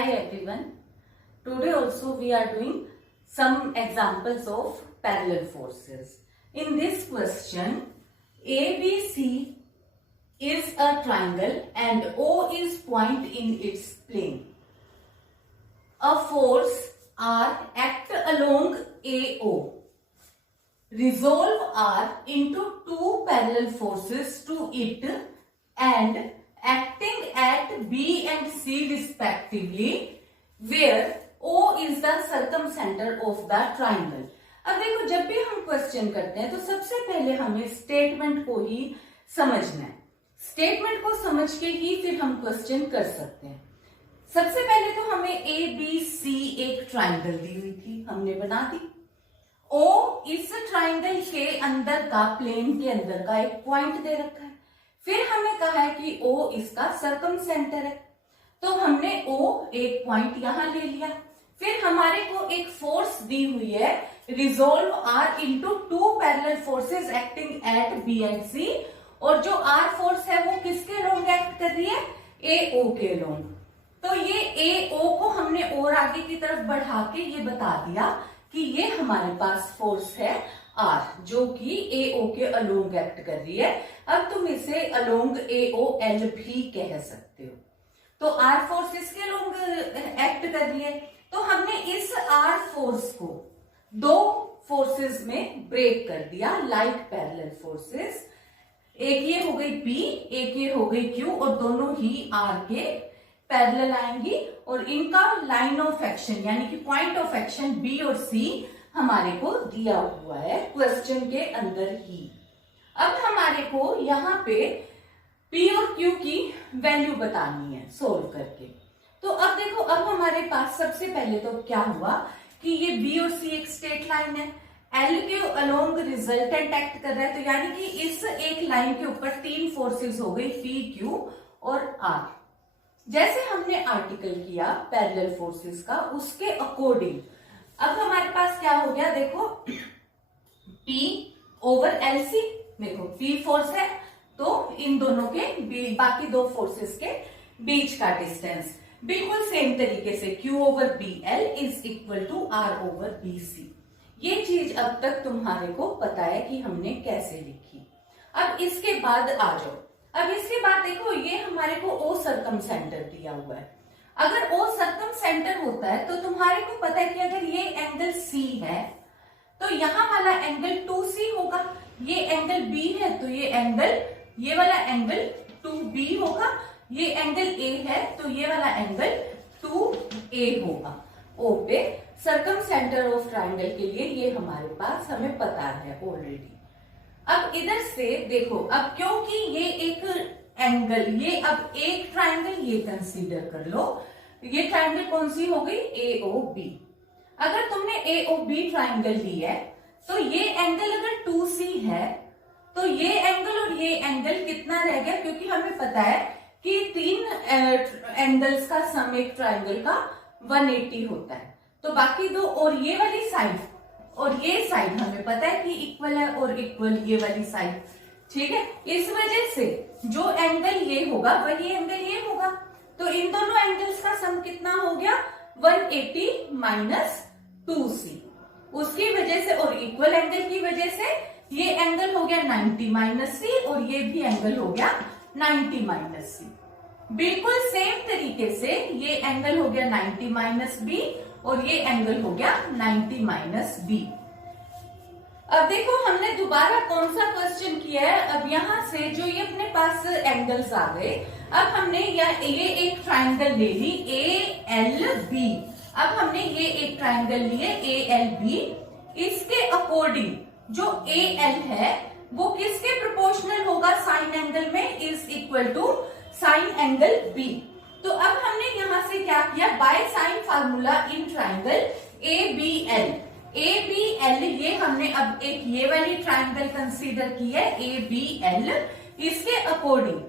Hi everyone. Today also we are doing some examples of parallel forces. In this question, ABC is a triangle and O is point in its plane. A force R act along AO. Resolve R into two parallel forces to it and acting at B and C respectively, where O is the circumcenter of the triangle. अब देखो, जब भी हम question करते हैं तो सबसे पहले हमें स्टेटमेंट को ही समझना है. स्टेटमेंट को समझ के ही फिर हम क्वेश्चन कर सकते हैं. सबसे पहले तो हमें ए बी सी एक ट्राइंगल दी हुई थी, हमने बना दी. ओ इस ट्राइंगल के अंदर का, प्लेन के अंदर का एक पॉइंट दे रखा है. फिर हमें कहा है कि O इसका सर्कमसेंटर है, तो हमने O एक पॉइंट यहां ले लिया. फिर हमारे को एक फोर्स दी हुई है, resolve R into two parallel forces acting at B and C, और जो R फोर्स है वो किसके अलोंग एक्ट कर रही है? AO के अलोंग. तो ये AO को हमने और आगे की तरफ बढ़ा के ये बता दिया कि ये हमारे पास फोर्स है R, जो कि AO के अलोंग एक्ट कर रही है. अब तुम इसे अलोंग AOL भी कह सकते हो. तो R फोर्स इसके अलोंग एक्ट कर रही है, तो हमने इस R फोर्स को दो फोर्सेस में ब्रेक कर दिया, लाइक पैरेलल फोर्सेस. एक ये हो गई B, एक ये हो गई Q, और दोनों ही R के पैरेलल आएंगी, और इनका लाइन ऑफ एक्शन यानी कि पॉइंट ऑफ एक्शन B और C हमारे को दिया हुआ है क्वेश्चन के अंदर ही. अब हमारे को यहाँ पे P और Q की वैल्यू बतानी है सोल्व करके. तो अब देखो, अब हमारे पास सबसे पहले तो क्या हुआ कि ये B और C एक स्ट्रेट लाइन है, L के अलोंग रिजल्टेंट एक्ट कर रहा है, तो यानी कि इस एक लाइन के ऊपर तीन फोर्सेस हो गई, P, Q और R. जैसे हमने आर्टिकल किया पैरेलल फोर्सेस का, उसके अकॉर्डिंग अब हमारे पास क्या हो गया, देखो P ओवर LC. देखो P फोर्स है, तो इन दोनों के बाकी दो फोर्सेस के बीच का डिस्टेंस बिल्कुल सेम तरीके से Q over BL is equal to R over BC. ये चीज अब तक तुम्हारे को पता है कि हमने कैसे लिखी. अब इसके बाद आ जाओ. अब इसके बाद देखो, ये हमारे को O सर्कमसेंटर दिया हुआ है. अगर O सर्कमसेंटर होता है तो तुम्हारे को पता है कि अगर ये एंगल C है तो यहां वाला एंगल 2C होगा. ये एंगल B है तो ये वाला एंगल 2B होगा. ये एंगल A है तो ये वाला एंगल 2A होगा. O पे सर्कमसेंटर ऑफ ट्राइंगल के लिए ये हमारे पास हमें पता है ऑलरेडी. अब इधर से देखो, अब क्योंकि ये एक एंगल, ये अब एक ट्राइंगल ये कंसीडर कर लो. ये ट्राइंगल कौन सी हो गई? AOB. अगर तुमने AOB ट्राइंगल ली है तो ये एंगल अगर 2C है तो ये एंगल और ये एंगल कितना रह गया? क्योंकि हमें पता है कि तीन एंगल्स का सम एक ट्राइंगल का 180 होता है. तो बाकी दो, और ये वाली साइड और ये साइड हमें पता है कि इक्वल है, और इक्वल ये वाली साइड. ठीक है, इस वजह से जो एंगल ये होगा वही एंगल ये होगा. तो इन दोनों एंगल्स का सम कितना हो गया? 180 माइनस 2C. उसकी वजह से और इक्वल एंगल की वजह से ये एंगल हो गया 90 माइनस C, और ये भी एंगल हो गया 90 माइनस C. बिल्कुल सेम तरीके से ये एंगल हो गया 90 माइनस B, और ये एंगल हो गया 90 माइनस B. अब देखो, हमने दोबारा कौन सा क्वेश्चन किया है. अब यहां से जो ये अपने पास एंगल्स आ गए, अब हमने ये एक ट्राइंगल ले ली ALB. अब हमने ये एक ट्राइंगल लिए ALB. इसके अकॉर्डिंग जो AL है वो किसके प्रोपोर्शनल होगा? साइन एंगल में is equal to sine angle B. तो अब हमने यहां से क्या किया? By sine formula in triangle ABL. ABL ये हमने अब एक ये वाली ट्राइंगल कंसीडर की है ABL. इसके अकॉर्डिंग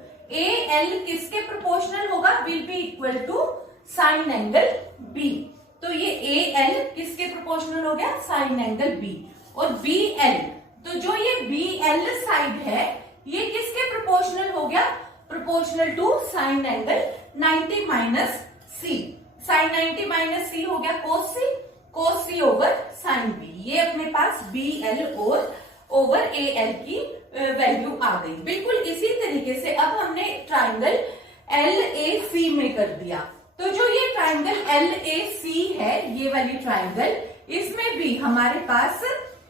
AL किसके प्रोपोर्शनल होगा? Will be equal to sine angle B. तो ये AL किसके प्रोपोर्शनल हो गया? Sine angle B. और BL, तो जो ये BL साइड है ये किसके प्रोपोर्शनल हो गया? Proportional to sine angle 90 minus C. Sine 90 minus C हो गया cos C over sine B. ये अपने पास बी एल और ओवर ए एल की वैल्यू आ गई। बिल्कुल इसी तरीके से अब हमने ट्राइंगल एल ए सी में कर दिया। तो जो ये ट्राइंगल एल ए सी है, ये वाली ट्राइंगल, इसमें भी हमारे पास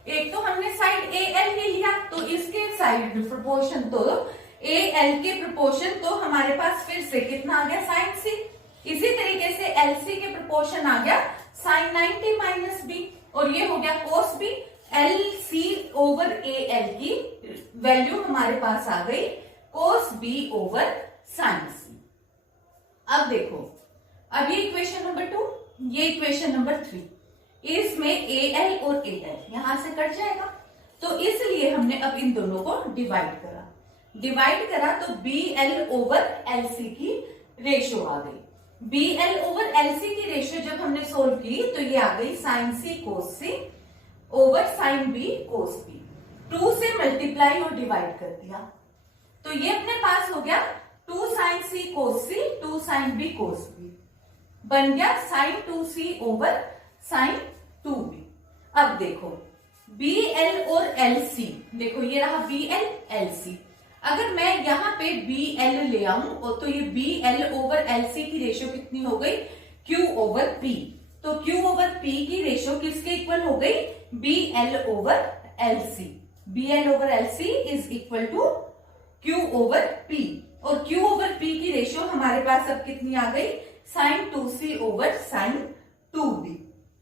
एक तो हमने साइड ए एल ले लिया, तो इसके साइड प्रोपोर्शन तो ए एल के प्रोपोर्शन तो हमारे पास फिर से कितना आ गया साइन सी। इसी तरीके से एल सी के प्रोपोर्शन आ गया साइन 90 माइनस बी, और ये हो गया cos B. L C over A L की वैल्यू हमारे पास आ गई cos B over sine C. अब देखो, अब ये इक्वेशन नंबर 2, ये इक्वेशन नंबर 3, इसमें ए एल और ए एल यहां से कट जाएगा, तो इसलिए हमने अब इन दोनों को डिवाइड करा तो B L over L C की रेशियो आ गई। B L over L C की रेशियो जब हमने सोल्व की तो ये आ गई sine C cos C over sine B cos B. 2 से मल्टीप्लाई और डिवाइड कर दिया, तो ये अपने पास हो गया 2 साइन सी कोस सी 2 साइन बी कोस बी, बन गया साइन 2 सी ओवर साइन 2b। अब देखो बी एल और एल सी, देखो ये रहा बी एल एल सी। अगर मैं यहाँ पे बी एल ले आऊं तो ये B L over L C की रेशियो कितनी हो गई क्यू ओवर पी। तो क्यू ओवर पी की रेशियो किसके इक्वल हो गई B L over L C. B L over L C is equal to Q over P, और क्यू ओवर पी की रेशियो हमारे पास अब कितनी आ गई sign 2c over sine 2b।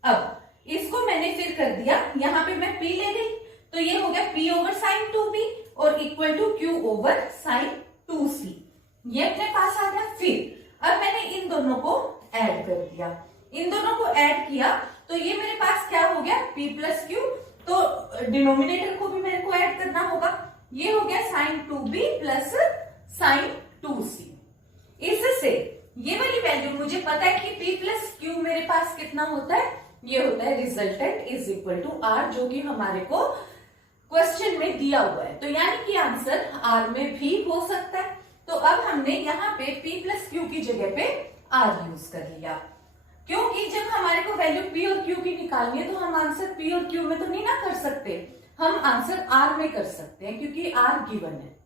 अब इसको मैंने फिर कर दिया, यहां पे मैं p ले गई, तो ये हो गया p ओवर साइन 2b और equal to q over sine 2c। ये अपने पास आ गया। फिर अब मैंने इन दोनों को ऐड कर दिया, इन दोनों को ऐड किया तो ये मेरे पास क्या हो गया p प्लस क्यू, तो डिनोमिनेटर को भी मेरे को ऐड करना होगा। ये हो गया sign 2b plus sine 2c। इससे ये वाली वैल्यू मुझे पता है कि p प्लस क्यू मेरे पास कितना होता है, ये होता है resultant is equal to r, जो कि हमारे को क्वेश्चन में दिया हुआ है। तो यानी कि आंसर r में भी हो सकता है। तो अब हमने यहाँ पे p प्लस क्यू की जगह पे r यूज कर लिया, क्योंकि जब हमारे को वैल्यू p और q की निकालनी है तो हम आंसर p और q में तो नहीं ना कर सकते, हम आंसर r में कर सकते हैं क्योंकि r गिवन है।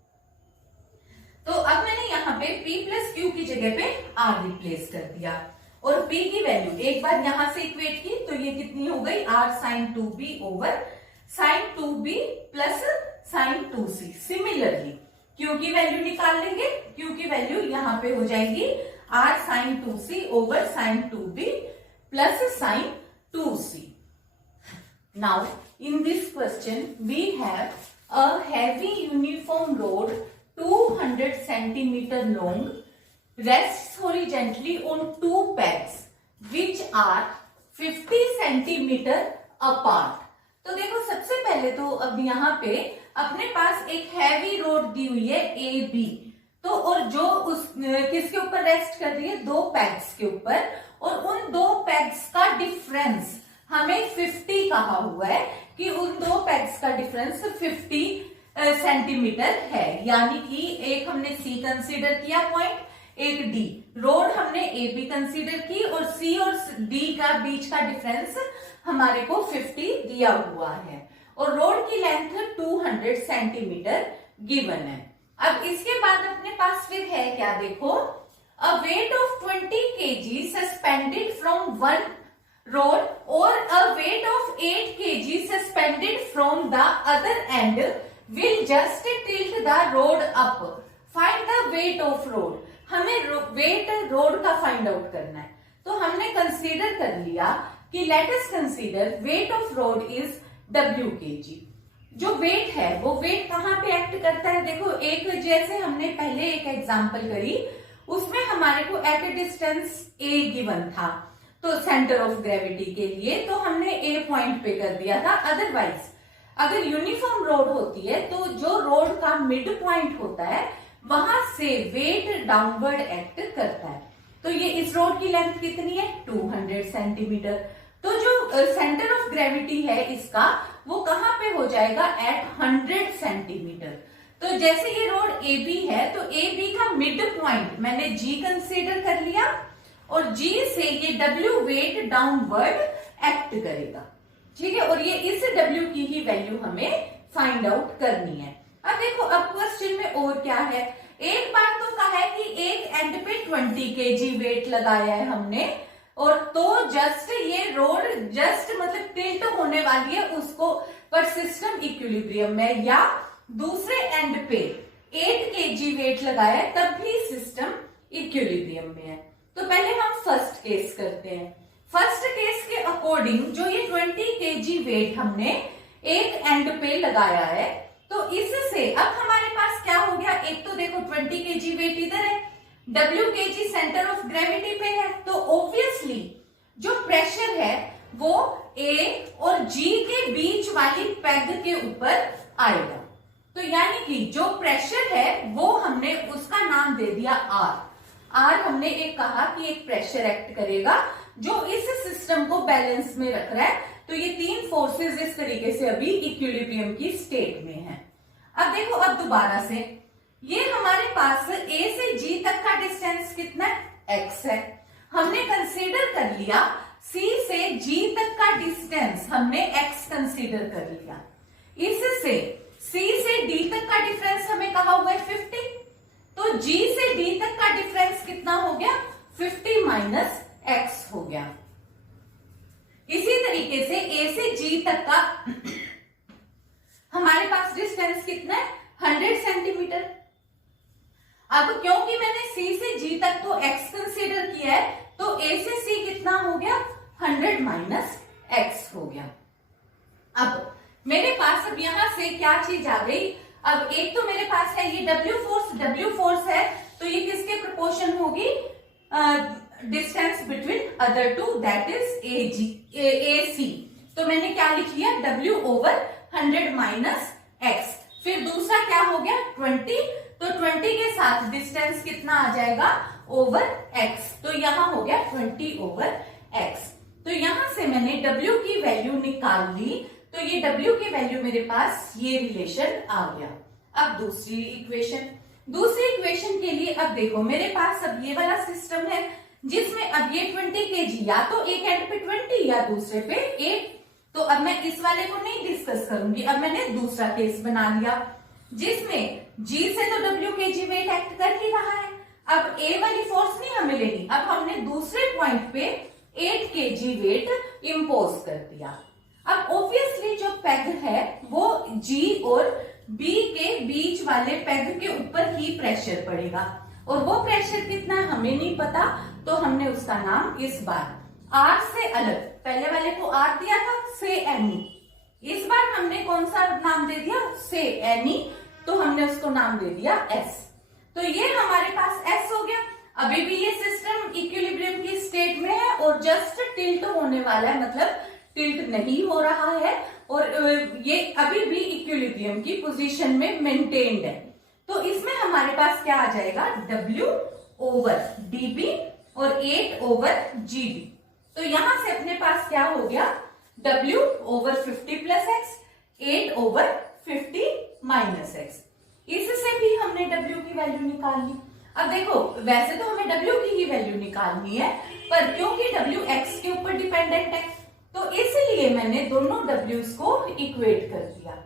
तो अब मैंने यहाँ पे p प्लस क्यू की जगह पे r रिप्लेस कर दिया, और p की वैल्यू एक बार यहां से इक्वेट की तो ये कितनी हो गई r sine 2b over sine 2b plus sine 2c। Similarly q की वैल्यू निकाल लेंगे, q की वैल्यू यहाँ पे हो जाएगी r sine 2c over sine 2b plus sine 2c। Now in this question we have a heavy uniform rod 200 centimeter long rests horizontally on 2 pegs which are 50 centimeter apart। तो देखो सबसे पहले तो अब यहाँ पे अपने पास एक हैवी रोड दी हुई है ए बी, तो और जो उस किसके ऊपर रेस्ट कर रही है 2 पैग्स के ऊपर, और उन 2 पैग्स का डिफरेंस हमें 50 कहा हुआ है कि उन 2 पैग्स का डिफरेंस 50 सेंटीमीटर है। यानी कि एक हमने सी कंसीडर किया पॉइंट, एक डी। रोड हमने ए बी कंसीडर की और सी और डी का बीच का डिफरेंस हमारे को 50 दिया हुआ है, और रोड की लेंथ 200 सेंटीमीटर गिवन है। अब इसके बाद अपने पास फिर है क्या, देखो a weight of 20 kg suspended from one rod और a weight of 8 kg suspended from the other end will just tilt the road up. Find the weight of road. हमें वेट रोड का फाइंड आउट करना है, तो हमने consider कर लिया कि let us consider weight of road is w kg। जो वेट है वो वेट कहाँ पे एक्ट करता है, देखो एक जैसे हमने पहले एक एग्जांपल करी उसमें हमारे को at a distance a given था, तो सेंटर ऑफ ग्रेविटी के लिए तो हमने a पॉइंट पे कर दिया था। अदरवाइज अगर यूनिफॉर्म रोड होती है तो जो रोड का मिड पॉइंट होता है वहां से वेट डाउनवर्ड एक्ट करता है। तो ये इस रोड की लेंथ कितनी है 200 सेंटीमीटर, तो जो सेंटर ऑफ ग्रेविटी है इसका वो कहां पे हो जाएगा एट 100 सेंटीमीटर। तो जैसे ये रोड ए बी है तो ए बी का मिड पॉइंट मैंने जी कंसीडर कर लिया और G से ये W वेट डाउनवर्ड एक्ट करेगा, ठीक है। और ये इस W की ही वैल्यू हमें फाइंड आउट करनी है। अब देखो अब क्वेश्चन में और क्या है, एक बार तो कहा है कि एक एंड पे 20 kg वेट लगाया है हमने, और तो जस्ट ये रोड जस्ट मतलब टिल्ट होने वाली है उसको, पर सिस्टम इक्विलिब्रियम में, या दूसरे एंड पे 8 kg वेट लगाया है तब भी सिस्टम इक्विलिब्रियम में है। तो पहले हम फर्स्ट केस करते हैं। फर्स्ट केस के अकॉर्डिंग जो ये 20 kg वेट हमने एक एंड पे लगाया है, तो इससे अब हमारे पास क्या हो गया, एक तो देखो 20 kg वेट इधर है, W kg centre of gravity पे है, तो ऑब्वियसली जो प्रेशर है वो A और G के बीच वाली पैग के ऊपर आएगा। तो यानी कि जो प्रेशर है वो हमने उसका नाम दे दिया R हमने एक कहा कि एक प्रेशर एक्ट करेगा जो इस सिस्टम को बैलेंस में रख रहा है। तो ये तीन फोर्सेस इस तरीके से अभी इक्विलिब्रियम की स्टेट में है। अब देखो अब दोबारा से ये हमारे पास A से G तक का डिस्टेंस कितना है, x है। हमने कंसीडर कर लिया C से G तक का डिस्टेंस हमने x कंसीडर कर लिया। इससे C से D तक का डिफरेंस हमें कहा हुआ है 50, तो G से D तक का डिफरेंस कितना हो गया, 50 माइनस x हो गया। इसी तरीके से A से G तक का हमारे पास डिस्टेंस कितना है, 100 सेंटीमीटर। अब क्योंकि मैंने C से G तक तो x कंसीडर किया है, तो A से C कितना हो गया, 100 माइनस x हो गया। अब मेरे पास अब यहां से क्या चीज आ गई, अब एक तो मेरे पास है ये W फोर्स है, तो ये किसके प्रोपोर्शन होगी, distance between other two, that is AC। तो मैंने क्या लिख लिया, W ओवर 100 माइनस x। फिर दूसरा क्या हो गया 20, तो 20 के साथ डिस्टेंस कितना आ जाएगा, ओवर x, तो यहां हो गया 20 ओवर x। तो यहां से मैंने W की वैल्यू निकाल ली, तो ये W की वैल्यू मेरे पास ये रिलेशन आ गया। अब दूसरी इक्वेशन के लिए अब देखो मेरे पास अब ये वाला सिस्टम है जिसमें अब ये 20 kg या तो एक एंड पे 20 या दूसरे पे 8, तो अब मैं इस वाले को नहीं डिस्कस करूंगी। अब मैंने दूसरा केस बना लिया जिसमें G से तो W kg वेट एक्ट कर ही रहा है, अब A वाली फोर्स नहीं हमें लेनी, अब हमने दूसरे पॉइंट पे 8 kg वेट इम्पोज कर दिया। अब ऑब्वियसली जो पैग है वो G और B के बीच वाले पैग के ऊपर ही प्रेशर पड़ेगा, और वो प्रेशर कितना है हमें नहीं पता, तो हमने उसका नाम इस बार R से अलग, पहले वाले को R दिया था से Any, इस बार हमने कौन सा नाम दे दिया, से Any, तो हमने उसको नाम दे दिया S। तो ये हमारे पास S हो गया। अभी भी ये सिस्टम इक्विलिब्रियम की स्टेट में है और जस्ट टिल्ट होने वाला है, मतलब टिल्ट नहीं हो रहा है, और ये अभी भी इक्विलिब्रियम की पोजीशन में मेंटेन्ड है। तो इसमें हमारे पास क्या आ जाएगा, W ओवर dB और 8 ओवर GB। तो यहां से अपने पास क्या हो गया, W over 50 plus x, 8 over 50 minus x। इससे भी हमने W की वैल्यू निकाल ली। अब देखो वैसे तो हमें W की ही वैल्यू निकालनी है, पर क्योंकि W x के ऊपर डिपेंडेंट है, तो इसलिए मैंने दोनों W's को इक्वेट कर दिया।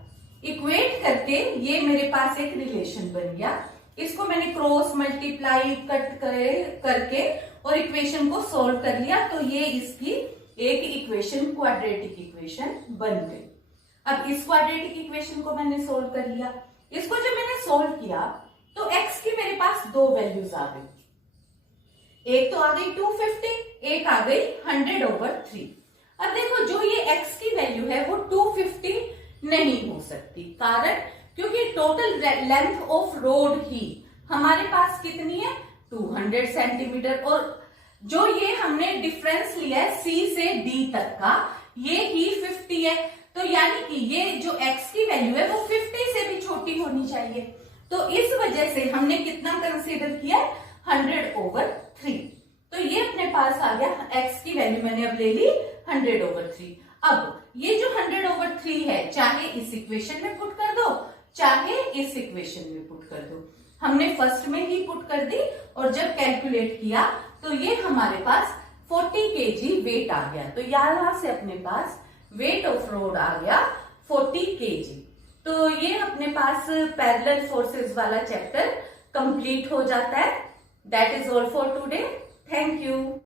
इक्वेट करके ये मेरे पास एक रिलेशन बन गया। इसको मैंने क्रॉस मल्टीप्लाई कट करके और इक्वेशन को सोल्व कर लिया, तो ये इसकी एक इक्वेशन क्वाड्रेटिक इक्वेशन बन गई। अब इस क्वाड्रेटिक इक्वेशन को मैंने सोल्व कर लिया। इसको जब मैंने सोल्व किया तो x की मेरे पास दो वैल्यूज आ गई, एक तो आ गई 250, एक आ गई 100 ओवर 3। अब देखो जो ये x की वैल्यू है वो 250 नहीं हो सकती, कारण क्योंकि टोटल लेंथ ऑफ रोड ही हमारे पास कितनी है, 200 सेंटीमीटर, और जो ये हमने डिफरेंस लिया है C से D तक का, ये ही 50 है। तो यानी कि ये जो x की वैल्यू है वो 50 से भी छोटी होनी चाहिए। तो इस वजह से हमने कितना कंसीडर किया, 100 ओवर 3। तो ये अपने पास आ गया, x की वैल्यू मैंने अब ले ली 100 ओवर 3। अब ये जो 100 ओवर 3 है, चाहे इस इक्वेशन में पुट कर दो, चाहे इस इक्वेशन में पुट कर दो। हमने फर्स्ट में ही पुट कर दी, और जब कैलकुलेट किया तो ये हमारे पास 40 kg वेट आ गया। तो यहां से अपने पास वेट ऑफ रोड आ गया 40 kg। तो ये अपने पास पैरेलल फोर्सेस वाला चैप्टर कंप्लीट हो जाता है। That is all for today. Thank you.